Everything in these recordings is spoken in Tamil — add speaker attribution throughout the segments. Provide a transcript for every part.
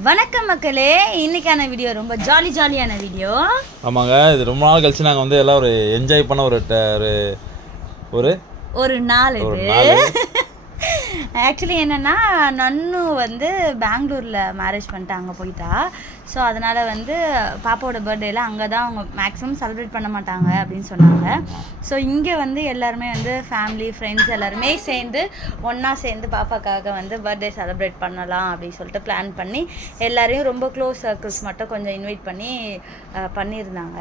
Speaker 1: வணக்கம் மக்களே. இன்னைக்கான வீடியோ ரொம்ப ஜாலி ஜாலியான வீடியோ.
Speaker 2: ஆமாங்க இது ரொம்ப நாள் கழிச்சு நாங்கள் வந்து எல்லாம் ஒரு என்ஜாய் பண்ண ஒரு ட- ஒரு ஒரு
Speaker 1: ஒரு நாள் இது.
Speaker 2: நாள்.
Speaker 1: ஆக்சுவலி என்னென்னா நன்னு வந்து பெங்களூரில் மேரேஜ் பண்ணிட்டு அங்கே போயிட்டா. ஸோ அதனால் வந்து பாப்பாவோட பர்த்டேல அங்கே தான் அவங்க மேக்ஸிமம் செலிப்ரேட் பண்ண மாட்டாங்க அப்படின்னு சொன்னாங்க. ஸோ இங்கே வந்து எல்லாருமே வந்து ஃபேமிலி ஃப்ரெண்ட்ஸ் எல்லாருமே சேர்ந்து ஒன்றா சேர்ந்து பாப்பாக்காக வந்து பர்த்டே செலிப்ரேட் பண்ணலாம் அப்படின்னு சொல்லிட்டு பிளான் பண்ணி எல்லாரையும் ரொம்ப க்ளோஸ் சர்க்கிள்ஸ் மட்டும் கொஞ்சம் இன்வைட் பண்ணி பண்ணியிருந்தாங்க.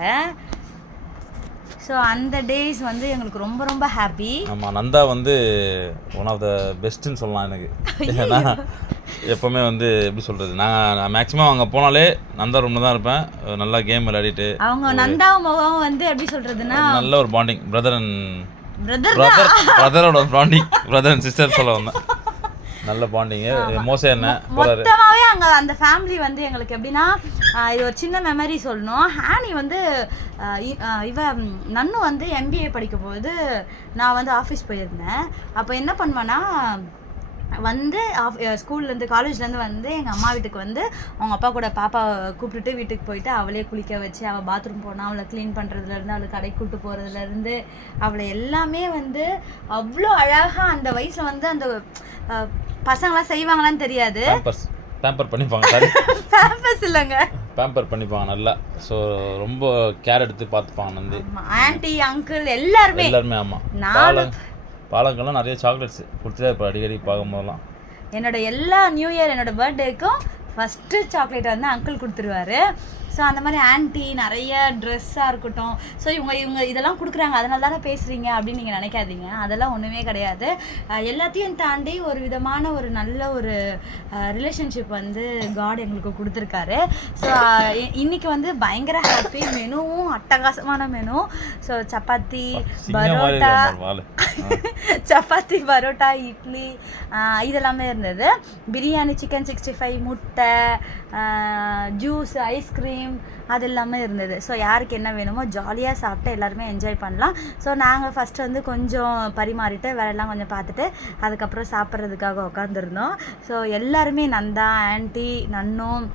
Speaker 1: ஸோ அந்த டேஸ் வந்து எங்களுக்கு ரொம்ப ரொம்ப ஹாப்பி
Speaker 2: ஆமாம் நந்தா வந்து ஒன் ஆஃப் த பெஸ்ட்டுன்னு சொல்லலாம் எனக்கு. ஏன்னா எப்போவுமே வந்து எப்படி சொல்கிறது நான் மேக்ஸிமம் அங்கே போனாலே நந்தா ரூமில் தான் இருப்பேன். நல்லா கேம் விளையாடிட்டு
Speaker 1: அவங்க நந்தா முகம் வந்து எப்படி சொல்றதுன்னா
Speaker 2: நல்ல ஒரு bonding brother and
Speaker 1: brother
Speaker 2: brother பிரதரோட bonding brother and sister சொல்ல வந்தேன். நல்ல பாண்டிங்கு மோசே என்ன?
Speaker 1: மொத்தமாவே அங்க அந்த ஃபேமிலி வந்து எங்களுக்கு எப்படின்னா இது ஒரு சின்ன மெமரி சொல்லணும். ஹானி வந்து இவ நன்னு வந்து எம்பிஏ படிக்கும் போது நான் வந்து ஆஃபீஸ் போயிருந்தேன். அப்போ என்ன பண்ணுவேன்னா வந்து ஸ்கூல்லேருந்து காலேஜ்லேருந்து வந்து எங்கள் அம்மா வீட்டுக்கு வந்து அவங்க அப்பா கூட பாப்பாவை கூப்பிட்டுட்டு வீட்டுக்கு போயிட்டு அவளே குளிக்க வச்சு அவள் பாத்ரூம் போனால் அவளை க்ளீன் பண்ணுறதுலேருந்து அவளை கடைக்கு கூட்டு போகிறதுலேருந்து அவளை எல்லாமே வந்து அவ்வளோ அழகாக அந்த வயசில் வந்து அந்த பசங்களாம் செய்வாங்களான்னு தெரியாது.
Speaker 2: பேம்பர்ஸ் பேம்பர் பண்ணிப்பாங்க சாரி
Speaker 1: பேம்பஸ் இல்லைங்க.
Speaker 2: பேம்பர் பண்ணிப்பாங்க நல்லா. ஸோ ரொம்ப கேர் எடுத்து பார்த்துப்பாங்க நந்தி.
Speaker 1: ஆன்ட்டி அங்கிள் எல்லாருமே.
Speaker 2: எல்லாருமே ஆமாம் பாலம் பாலங்கள்லாம் நிறைய சாக்லேட்ஸ் கொடுத்துட்டே இப்போ அடிக்கடி பார்க்கும்போதெல்லாம்.
Speaker 1: என்னோட எல்லா நியூ இயர் என்னோட பர்த்டேக்கும் ஃபஸ்ட்டு சாக்லேட் வந்து அங்கிள் கொடுத்துருவாரு. ஸோ அந்த மாதிரி ஆன்ட்டி நிறைய ட்ரெஸ்ஸாக இருக்கட்டும். ஸோ இவங்க இவங்க இதெல்லாம் கொடுக்குறாங்க. அதனால தானே பேசுகிறீங்க அப்படின்னு நீங்கள் நினைக்காதீங்க. அதெல்லாம் ஒன்றுமே கிடையாது. எல்லாத்தையும் தாண்டி ஒரு விதமான ஒரு நல்ல ஒரு ரிலேஷன்ஷிப் வந்து காட் எங்களுக்கு கொடுத்துருக்காரு. ஸோ இன்னைக்கு வந்து பயங்கர ஹாப்பி மெனுவும் அட்டகாசமான மெனு ஸோ சப்பாத்தி பரோட்டா. சப்பாத்தி பரோட்டா இட்லி இதெல்லாமே இருந்தது. பிரியாணி சிக்கன் சிக்ஸ்டி ஃபைவ் முட்டை ஜூஸ் ஐஸ்கிரீம் அது எல்லாமே இருந்தது. ஸோ யாருக்கு என்ன வேணுமோ ஜாலியாக சாப்பிட்டு எல்லாருமே என்ஜாய் பண்ணலாம். ஸோ நாங்கள் ஃபஸ்ட்டு வந்து கொஞ்சம் பரிமாறிட்டு வேலையெல்லாம் கொஞ்சம் பார்த்துட்டு அதுக்கப்புறம் சாப்பிட்றதுக்காக உட்காந்துருந்தோம் ஸோ எல்லாருமே நந்தா ஆன்டி நன்னும்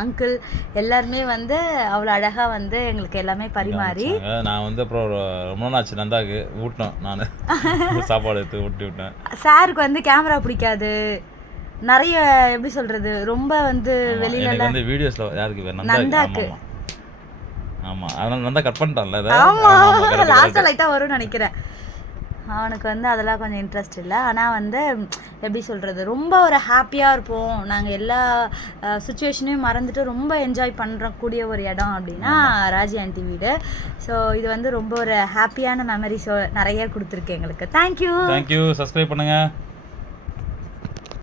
Speaker 1: அங்கிள் எல்லாருமே வந்து அவ்வளோ அழகாக வந்து எங்களுக்கு எல்லாமே பரிமாறி.
Speaker 2: நான் வந்து அப்புறம் ரொம்ப நாள் ஆச்சு நந்தாக்கு ஊட்டினேன் நான். சாப்பாடு எடுத்து ஊட்டி விட்டேன்.
Speaker 1: சாருக்கு வந்து கேமரா பிடிக்காது. நிறைய எப்படி சொல்றது ரொம்ப வந்து வெளியில
Speaker 2: வந்து வீடியோஸ்ல யாருக்கு
Speaker 1: நந்தாக்கு.
Speaker 2: ஆமா அதனால நந்தா கட் பண்ணிட்டான்ல
Speaker 1: ஆமா லாஸ்ட். லைட்டா வரும்னு நினைக்கிறேன். அவனுக்கு வந்து அதெல்லாம் கொஞ்சம் இன்ட்ரெஸ்ட் இல்லை. ஆனால் வந்து எப்படி சொல்கிறது ரொம்ப ஒரு ஹாப்பியாக இருப்போம். நாங்கள் எல்லா சுச்சுவேஷனையும் மறந்துட்டு ரொம்ப என்ஜாய் பண்ணுறக்கூடிய ஒரு இடம் அப்படின்னா ராஜி ஆண்டி வீடு. ஸோ இது வந்து ரொம்ப ஒரு ஹாப்பியான மெமரிஸோ நிறைய கொடுத்துருக்கு எங்களுக்கு. தேங்க்யூ
Speaker 2: தேங்க்யூ சப்ஸ்கிரைப் பண்ணுங்க.